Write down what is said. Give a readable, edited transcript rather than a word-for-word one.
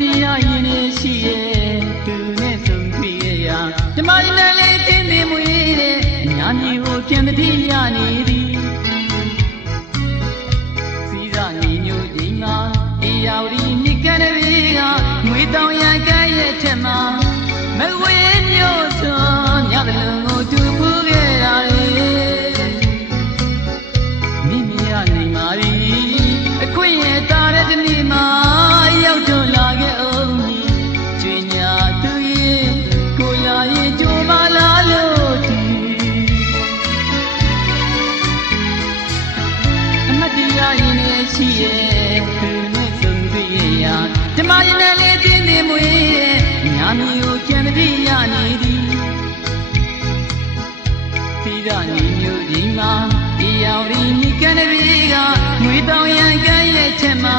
တရားရင်နေရှိရဲ့သူနဲ့ဆုံးတွေ့ရဓမ္မရည်နဲ့လေးတင်းသေးမွေးတဲ့ညာမီကိုပြန်တတိရနေသည်စီးစာနေညိုချိန်မှာအေယာဝတီမြစ်ကမ်းတွေကငွေတောင်ရကဲရဲ့ထက်မှာမဝေးမျိုးစွာညတလုံးကိုတူဖူးခဲ့တာလေမိမိရနေမှာပြီအခွင့်ရဲ့တာတဲ့ဒီနေ့မှာရောက်တော့လာခဲ့အောင်ကျွေညာသူရဲ့ကိုလာရဲ့ကြိုးပါလာလို့ဒီအမတရားရင်နဲ့ရှိရဲ့သူနဲ့ဆုံးတွေ့ရဓမ္မရင်နဲ့လေးတင်းနေမွေးရဲ့ညာမီကိုကြံတတိရနေသည်စီရနေမျိုးကြီးမှာဒီရောက်ဒီမိကန်တွေကငွေတောင်ရန်ကဲရဲ့ချက်မှာ